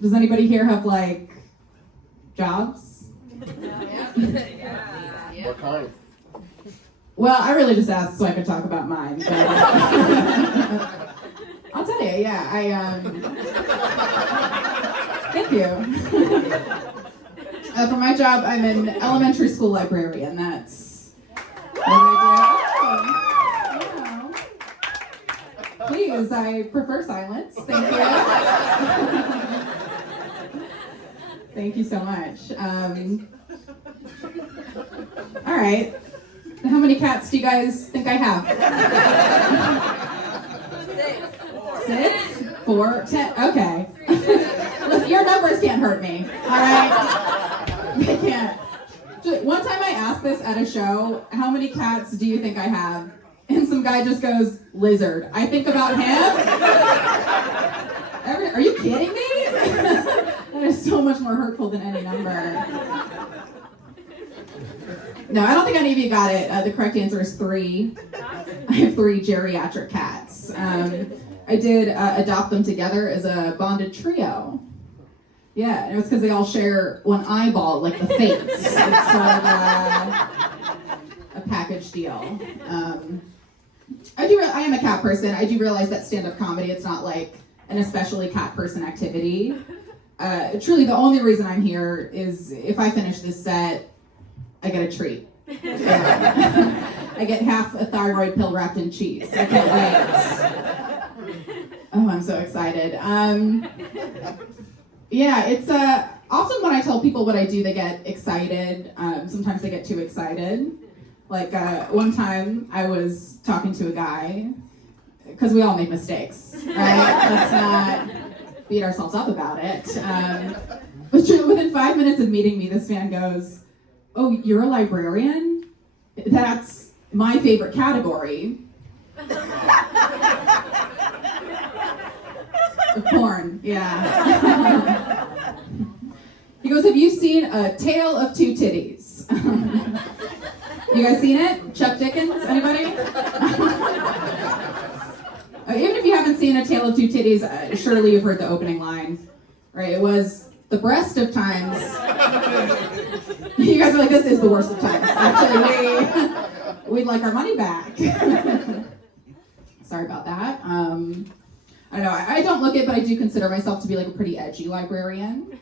Does anybody here have like jobs? Yeah. What kind? Well, I really just asked so I could talk about mine. But I'll tell you, yeah, thank you. For my job, I'm an elementary school librarian. That's what I do. Oh, please, I prefer silence. Thank you. Thank you so much. All right. How many cats do you guys think I have? 6? 4? 10? Okay. Listen, your numbers can't hurt me. All right? They can't. One time I asked this at a show, how many cats do you think I have? And some guy just goes, lizard. I think about him. Are you kidding me? That is so much more hurtful than any number. No, I don't think any of you got it. The correct answer is 3. I have 3 geriatric cats. I did adopt them together as a bonded trio. Yeah, and it was because they all share one eyeball, like the Fates. It's sort of a package deal. I am a cat person. I do realize that stand-up comedy, it's not like an especially cat person activity. Truly, the only reason I'm here is if I finish this set, I get a treat. I get half a thyroid pill wrapped in cheese. I can't wait. Oh, I'm so excited. Yeah, it's often when I tell people what I do, they get excited. Sometimes they get too excited. Like one time I was talking to a guy, because we all make mistakes, right? Let's not beat ourselves up about it. But within 5 minutes of meeting me, this man goes, "Oh, you're a librarian? That's my favorite category." Porn, yeah. He goes, "Have you seen A Tale of Two Titties?" You guys seen it? Chuck Dickens, anybody? Even if you haven't seen A Tale of Two Titties, surely you've heard the opening line, right? It was the breast of times. You guys are like, this is the worst of times. Actually, we'd like our money back. Sorry about that. I don't know, I don't look it, but I do consider myself to be like a pretty edgy librarian.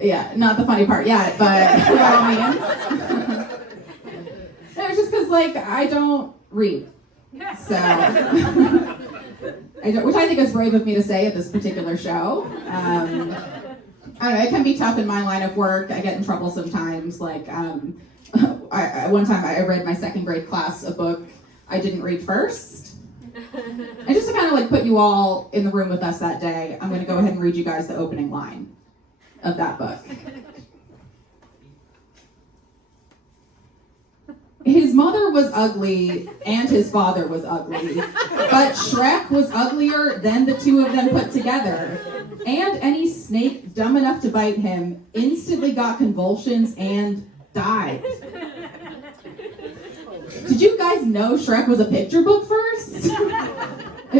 Yeah, not the funny part yet, but by all means. No, it's just because, like, I don't read. So, which I think is brave of me to say at this particular show. I don't know, it can be tough in my line of work. I get in trouble sometimes. Like, one time I read my second grade class a book I didn't read first. And just to kind of like put you all in the room with us that day, I'm going to go ahead and read you guys the opening line of that book. His mother was ugly and his father was ugly, but Shrek was uglier than the two of them put together. And any snake dumb enough to bite him instantly got convulsions and died. Did you guys know Shrek was a picture book first?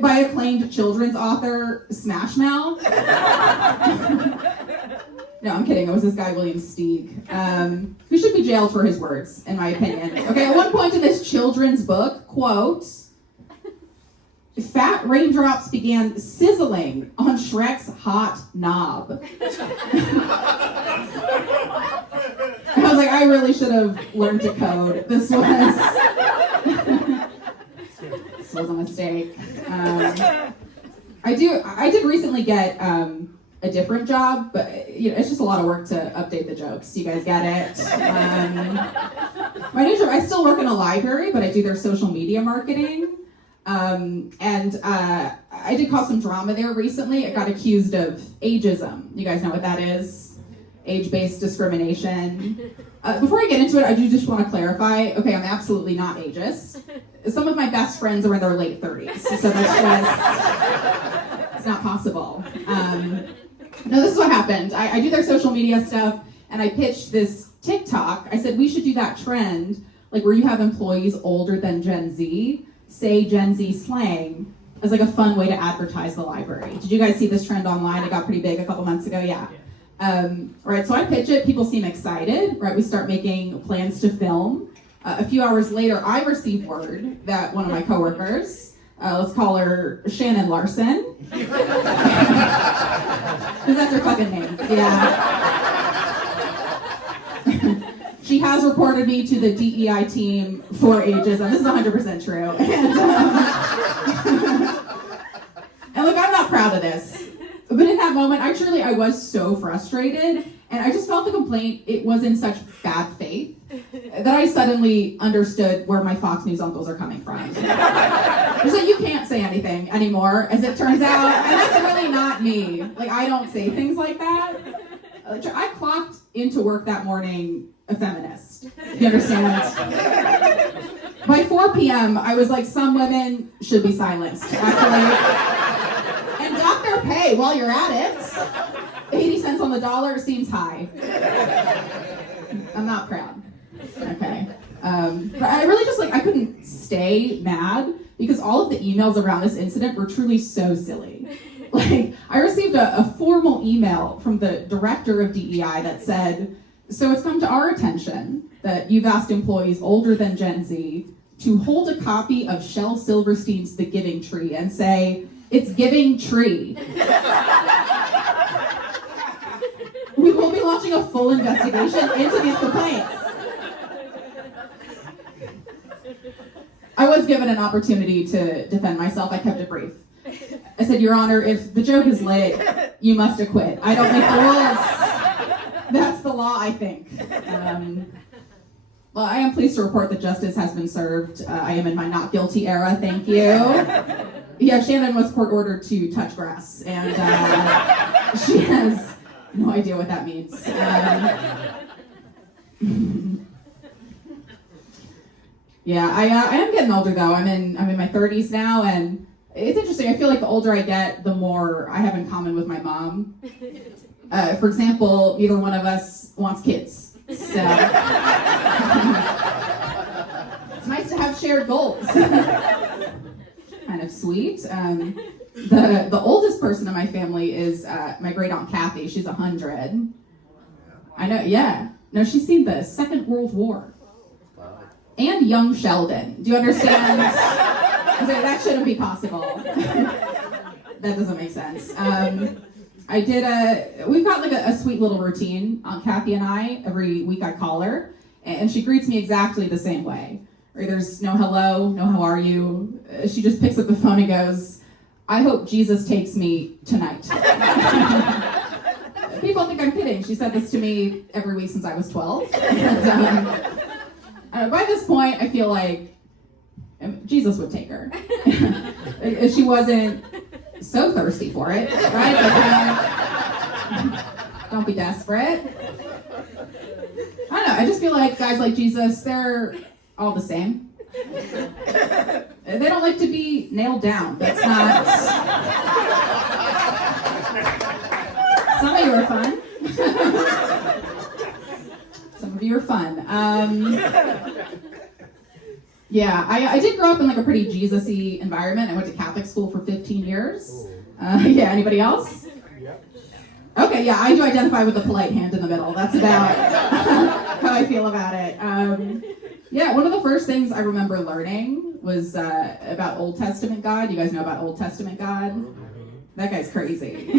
By acclaimed children's author Smash Mouth? No, I'm kidding. It was this guy, William Steig, who should be jailed for his words, in my opinion. Okay, at one point in this children's book, quote, "Fat raindrops began sizzling on Shrek's hot knob." I was like, I really should have learned to code. This was a mistake. I did recently get a different job, but it's just a lot of work to update the jokes. You guys get it? My new job, I still work in a library, but I do their social media marketing. And I did cause some drama there recently. I got accused of ageism. You guys know what that is? Age-based discrimination. Before I get into it, I do just want to clarify, okay, I'm absolutely not ageist. Some of my best friends are in their late 30s, so that's just, it's not possible. No, this is what happened. I do their social media stuff, and I pitched this TikTok. I said, we should do that trend, like where you have employees older than Gen Z, say Gen Z slang, as like a fun way to advertise the library. Did you guys see this trend online? It got pretty big a couple months ago, yeah. Right, so I pitch it, people seem excited, right? We start making plans to film. A few hours later, I receive word that one of my coworkers, let's call her Shannon Larson. Because that's her fucking name, yeah. She has reported me to the DEI team for ageism. This is 100% true. And look, I'm not proud of this. But in that moment, I was so frustrated, and I just felt the complaint, it was in such bad faith, that I suddenly understood where my Fox News uncles are coming from. It's like, you can't say anything anymore, as it turns out, and that's really not me. Like, I don't say things like that. I clocked into work that morning a feminist. You understand? By 4 p.m., I was like, some women should be silenced, actually. And dock their pay while you're at it. 80 cents on the dollar seems high. I'm not proud. Okay. But I really just I couldn't stay mad because all of the emails around this incident were truly so silly. Like, I received a formal email from the director of DEI that said, so it's come to our attention that you've asked employees older than Gen Z to hold a copy of Shel Silverstein's The Giving Tree and say, it's giving tree. We will be launching a full investigation into these complaints. I was given an opportunity to defend myself. I kept it brief. I said, Your Honor, if the joke is lit, you must acquit. I don't make the rules. That's the law, I think. Well, I am pleased to report that justice has been served. I am in my not guilty era, thank you. Yeah, Shannon was court ordered to touch grass, and she has no idea what that means. Yeah, I am getting older though. I'm in my 30s now, and it's interesting. I feel like the older I get, the more I have in common with my mom. For example, neither one of us wants kids, so it's nice to have shared goals. Kind of sweet. The oldest person in my family is my great aunt Kathy. She's 100. I know, yeah. No, she's seen the Second World War. And young Sheldon. Do you understand? That shouldn't be possible. That doesn't make sense. We've got like a sweet little routine, Aunt Kathy and I. Every week I call her, and she greets me exactly the same way. Right, there's no hello, no how are you. She just picks up the phone and goes, I hope Jesus takes me tonight. People think I'm kidding. She said this to me every week since I was 12. And, by this point, I feel like Jesus would take her. If she wasn't so thirsty for it, right? Don't be desperate. I don't know, I just feel like guys like Jesus, they're all the same. They don't like to be nailed down. That's not... Some of you are fun. Some of you are fun. Yeah, I did grow up in like a pretty Jesus-y environment. I went to Catholic school for 15 years. Yeah, anybody else? Okay, yeah, I do identify with the polite hand in the middle. That's about how I feel about it. Yeah, one of the first things I remember learning was about Old Testament God. You guys know about Old Testament God? That guy's crazy.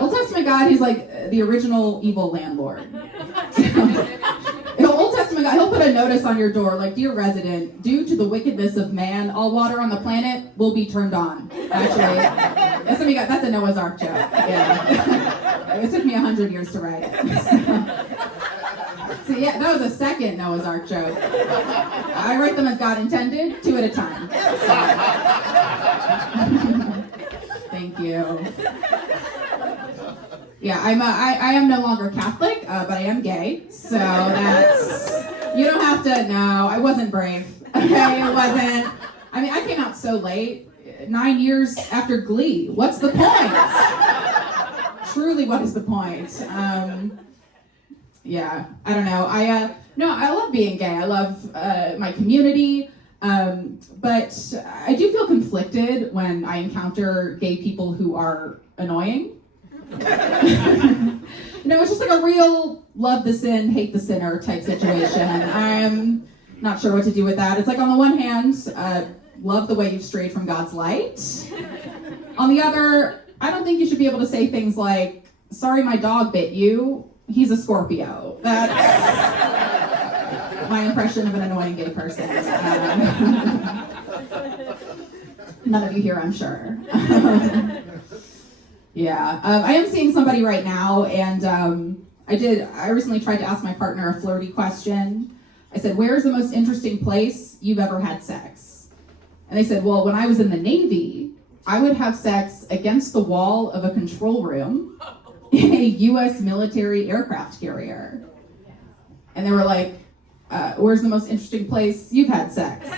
Old Testament God, he's like the original evil landlord. Old Testament God, he'll put a notice on your door like, Dear resident, due to the wickedness of man, all water on the planet will be turned on. Actually, that's a Noah's Ark joke. Yeah. It took me 100 years to write. So yeah, that was a second Noah's Ark joke. I write them as God intended, 2 at a time. Thank you. Yeah, I am no longer Catholic, but I am gay, so that's, you don't have to, no, I wasn't brave, okay, it wasn't, I mean, I came out so late, 9 years after Glee, what's the point? Truly, what is the point? Yeah, I don't know, I love being gay, I love my community, But I do feel conflicted when I encounter gay people who are annoying. It's just like a real love the sin, hate the sinner type situation. I'm not sure what to do with that. It's like on the one hand, love the way you've strayed from God's light. On the other, I don't think you should be able to say things like, sorry my dog bit you, he's a Scorpio. That's my impression of an annoying gay person. None of you here, I'm sure. Yeah, I am seeing somebody right now, and I recently tried to ask my partner a flirty question. I said, where's the most interesting place you've ever had sex? And they said, well, when I was in the Navy, I would have sex against the wall of a control room in a U.S. military aircraft carrier. And they were like, where's the most interesting place you've had sex?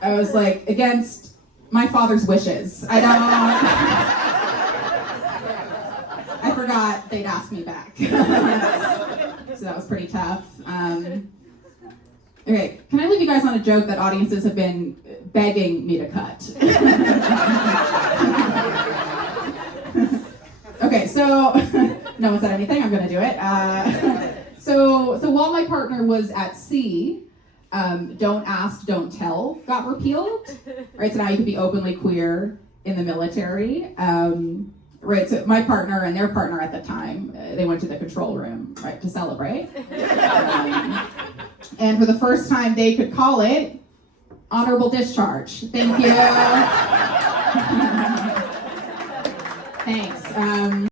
I was like, against my father's wishes. I forgot they'd ask me back. So that was pretty tough. Okay, can I leave you guys on a joke that audiences have been begging me to cut? Okay, so no one said anything, I'm gonna do it. So while my partner was at sea, Don't Ask, Don't Tell got repealed. Right, so now you can be openly queer in the military. Right, so my partner and their partner at the time, they went to the control room, right, to celebrate. And for the first time, they could call it honorable discharge. Thank you. Thanks.